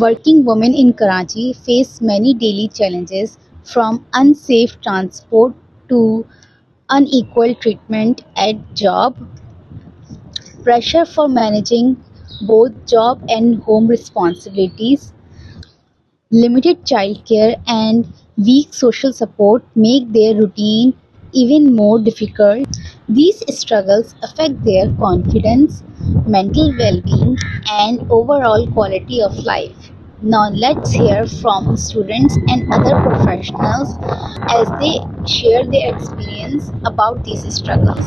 Working women in Karachi face many daily challenges from unsafe transport to unequal treatment at job, pressure for managing both job and home responsibilities, limited childcare, and weak social support make their routine even more difficult. These struggles affect their confidence, mental well being, and overall quality of life. Now, let's hear from students and other professionals as they share their experience about these struggles.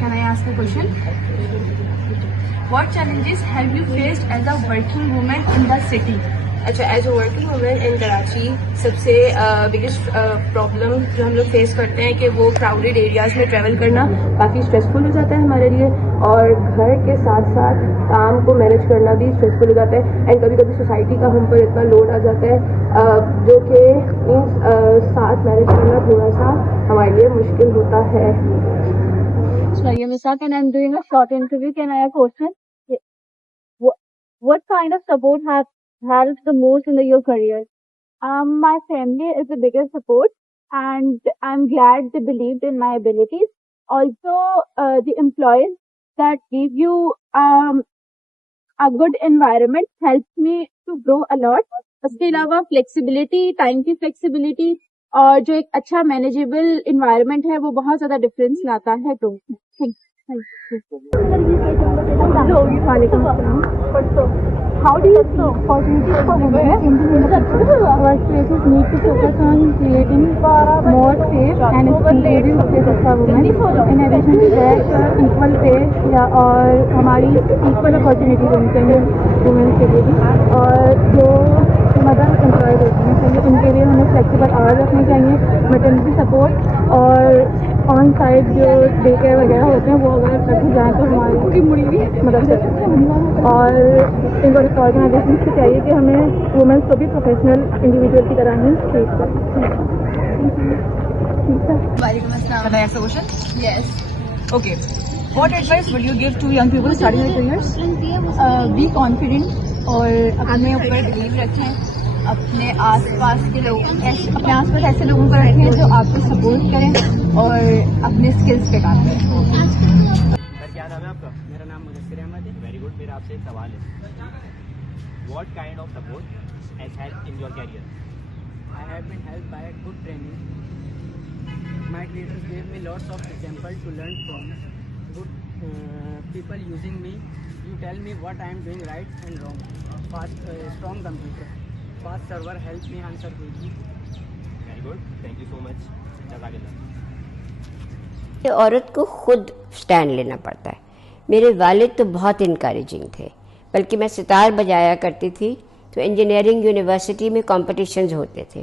Can I ask a question? What challenges have you faced as a working woman in the city? اچھا as a working women ان کراچی سب سے biggest problem جو ہم لوگ face کرتے ہیں کہ وہ crowded areas میں ٹریول کرنا کافی اسٹریسفل ہو جاتا ہے ہمارے لیے، اور گھر کے ساتھ ساتھ کام کو مینیج کرنا بھی اسٹریسفل ہو جاتا ہے، اینڈ کبھی کبھی سوسائٹی کا ہم پر اتنا لوڈ آ جاتا ہے جو کہ مینس ساتھ مینیج کرنا تھوڑا سا ہمارے لیے مشکل ہوتا ہے. Maryam Isaac, and I'm doing a short interview. Can I have a question? What kind of support have helped the most in your career? My family is the biggest support, and I'm glad they believed in my abilities. Also, the employees that give you a good environment helps me to grow a lot. اس کے علاوہ flexibility, time کی flexibility اور جو ایک اچھا manageable environment ہے وہ بہت زیادہ ڈفرینس لاتا ہے. تو وعلیکم السلام. How do you see opportunities for women in workplaces need to focus on creating more safe and inclusive spaces for women. In addition to that, equal pay اور ہماری equal opportunities ہونی چاہیے women کے لیے بھی، اور جو مدر امپلائڈ ہوتی ہیں چاہیے ان کے لیے ہمیں فلیکسیبل آور رکھنی چاہیے، میٹرنٹی سپورٹ اور آن سائٹ جو ڈے کیئر وغیرہ ہوتے ہیں وہ اگر رکھے جائیں تو ہماری مدد کر سکتے ہیں. اور ان آرگنائزیشن سے چاہیے کہ ہمیں وومنس کو بھی پروفیشنل انڈیویجول کی طرح ہی ٹریٹ کریں. وعلیکم السلام. Can I ask a question? Yes. Okay. What advice would you give to young people starting their careers? Be confident اور اپنے اوپر بلیو رکھیں، اپنے آس پاس کے لوگ اپنے آس پاس ایسے لوگوں کو رکھیں جو آپ کو سپورٹ کریں اور اپنے اسکلس پہ کام کریں. سر کیا نام ہے آپ کا؟ میرا نام مدثر احمد ہے. Very good. میرا آپ سے ایک سوال ہے. What kind of support has help in your career? I have been helped by a good training. My creators gave me lots of examples to learn from. Good people using me. You tell me what I am doing right and wrong. Strong computer. Fast server help me answer quickly. Very good. Thank you so much. جزاک اللہ. عورت کو خود stand لینا پڑتا ہے. میرے والد تو بہت انکریجنگ تھے، بلکہ میں ستار بجایا کرتی تھی تو انجینئرنگ یونیورسٹی میں کمپٹیشنز ہوتے تھے،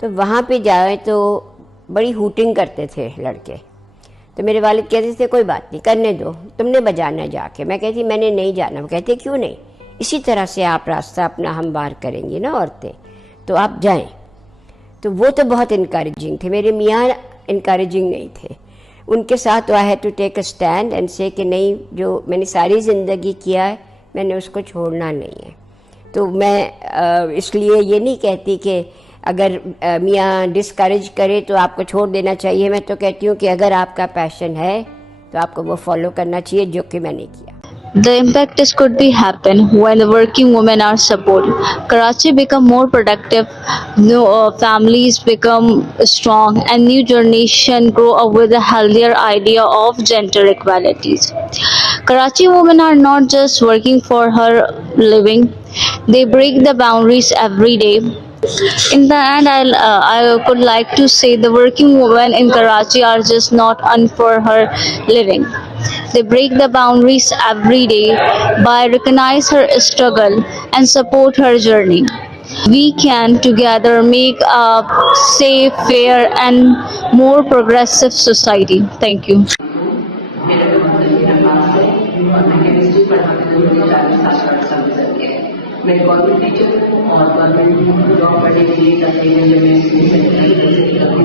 تو وہاں پہ جائیں تو بڑی ہوٹنگ کرتے تھے لڑکے. تو میرے والد کہتے تھے کوئی بات نہیں، کرنے دو، تم نے بجانا جا کے. میں کہتی میں نے نہیں جانا. وہ کہتے کیوں نہیں؟ اسی طرح سے آپ راستہ اپنا ہموار کریں گی نا عورتیں، تو آپ جائیں. تو وہ تو بہت انکریجنگ تھے. میرے میاں انکریجنگ نہیں تھے. ان کے ساتھ I had to take a stand and say کہ نہیں، جو میں نے ساری زندگی کیا ہے میں نے اس کو چھوڑنا نہیں ہے. تو میں اس لیے یہ نہیں کہتی کہ اگر میاں ڈسکریج کرے تو آپ کو چھوڑ دینا چاہیے. میں تو کہتی ہوں کہ اگر آپ کا پیشن ہے تو آپ کو وہ فالو کرنا چاہیے، جو کہ میں نے کیا. The impact is could be happen when the working women are supported. Karachi become more productive, families become strong, and new generation grow up with a healthier idea of gender equalities. Karachi women are not just working for her living; they break the boundaries every day. In the end, I could like to say the working women in Karachi are just not earn for her living. They break the boundaries every day by recognize her struggle and support her journey. We can together make a safe, fair, and more progressive society. Thank you. میں government teacher ہوں اور government job کرنے کے لیے کرتی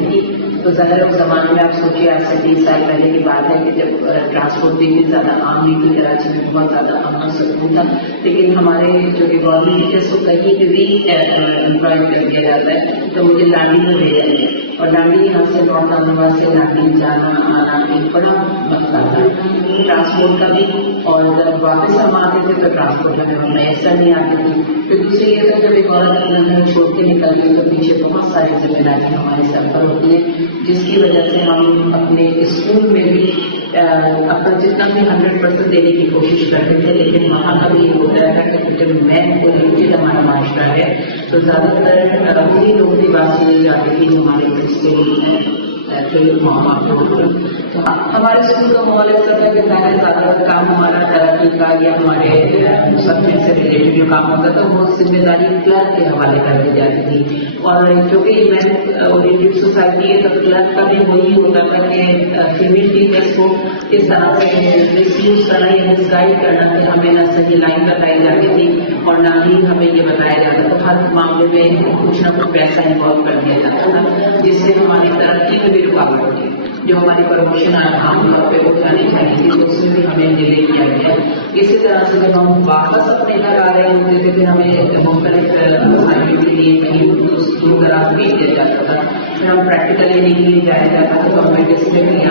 تھی. تو ظاہر اس زمانے میں آپ سوچیے آج سے 30 سال پہلے کی بات ہے کہ جب ٹرانسپورٹ بھی اتنی زیادہ عام نہیں تھی، کراچی میں بہت زیادہ امن سکون تھا، لیکن ہمارے جو کہ گورنمنٹ ٹیچرس کو کہیں کہ بھی امپلائڈ کر دیا جاتا ہے تو مجھے لانڈی میں لے جائیں گے، اور لانڈی یہاں سے نارتھ احمدآباد سے لانڈی جانا آنا ایک بڑا مسئلہ تھا ٹرانسپورٹ کا بھی، اور جب واپس ہم آتے تھے تو ٹرانسپورٹ ہمیں میسر نہیں آتی تھی. پھر دوسری یہ تھا جب ایک عورت اپنا گھر چھوڑ کے نکل گئی تو پیچھے بہت ساری ذمہ داریاں ہمارے سر پر ہوتی ہیں، جس کی وجہ سے ہم اپنے اسکول میں بھی اپنا جتنا بھی 100% دینے کی کوشش کرتے تھے، لیکن وہاں کا بھی یہ ہوتا ہے کہ جب میتھ کو ریلیٹڈ ہمارا معاشرہ ہے تو زیادہ تر وہی لوگ بھی بات نہیں جاتی تھی ہمارے ہمارے اسکول کا ماحول ایسا تھا کہ زیادہ کام ہمارا ترقی کا یا ہمارے سبجیکٹ سے ریلیٹڈ جو کام ہوتا تھا وہ ذمہ داری کلرک کے حوالے کر دی جاتی تھی، اور چونکہ یہ میتھ اورینٹڈ سوسائٹی ہے تو کلرک کا بھی وہی ہوتا تھا کہ فیمیل ٹیچرس کو کس طرح سے ریسیوز کرنا یا گائڈ کرنا کہ ہمیں نہ صحیح لائن بتائی جاتی تھی اور نہ ہی ہمیں یہ بتایا جاتا تھا، ہر معاملے میں کچھ نہ کچھ پیسہ انوالو کر دیا جاتا تھا جس سے ہماری ترقی میں بھی رکاوٹ ہوتی ہے. جو ہماری پروموشن عام طور پہ وہ جانی چاہیے تھی تو اس میں بھی ہمیں ڈیلے کیا گیا. اسی طرح سے جب ہم واپس اپنے گھر آ رہے ہوتے تھے پھر ہمیں مختلف مسائل کے لیے کہیں دور دراز بھیج دیا جاتا تھا، پھر ہم پریکٹیکلی نہیں لیے جایا جاتا تھا گورنمنٹ میں بھی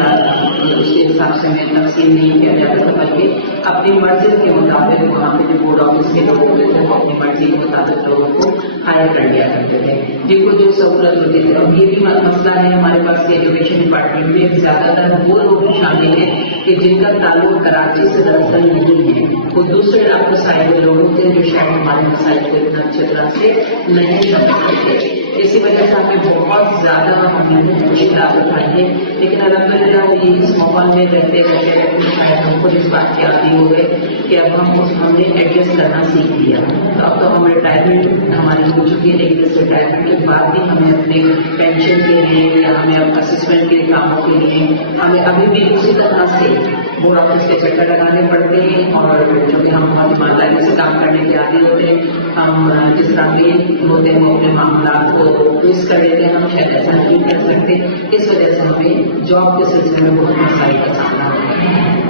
اس کے حساب سے ہمیں تقسیم نہیں کیا جاتا تھا، بلکہ اپنی مرضی کے مطابق وہاں پہ جو بورڈ آفس کے لوگ ہوتے تھے وہ اپنی مرضی کے مطابق لوگوں کو ہائر کر دیا کرتے تھے جن کو جو سہولت ہوتی تھی. اب یہ بھی مسئلہ ہے ہمارے پاس ایجوکیشن ڈپارٹمنٹ میں زیادہ تر وہ لوگ شامل ہیں کہ جن کا تعلق کراچی سے دراصل نہیں ہے، وہ دوسرے علاقوں سے آئے ہوئے لوگ ہوتے ہیں جو شاید ہمارے مسائل کو اتنا اچھی طرح سے نہیں سمجھ سکتے. اسی وجہ سے ہمیں بہت زیادہ مشکلات اٹھائی ہے، لیکن الحمدللہ یہ اس ماحول میں رہتے رہتے شاید ہم کو اس بات کی عادی ہو گئے کہ اب ہم نے ایڈجسٹ کرنا سیکھ لیا. اب تو ہم ریٹائرمنٹ ہماری ہو چکی ہے، لیکن اس ریٹائرمنٹ کے بعد بھی ہمیں اپنے پینشن کے لیے یا ہمیں اب اسسمنٹ کے کاموں کے لیے ہمیں ابھی بھی اسی طرح سے بورڈ آفس کے چکر لگانے پڑتے ہیں، اور جو کہ ہم بہت ایمانداری سے کام کرنے کے عادی ہوتے ہیں. ہم جس طرح بھی ہوتے ہیں اپنے معاملات کو فیس کر لیتے ہیں، ہم شاید ایسا نہیں کر سکتے. اس وجہ سے ہمیں جاب کے سلسلے میں بہت مسائل کا سامنا ہوتا ہے.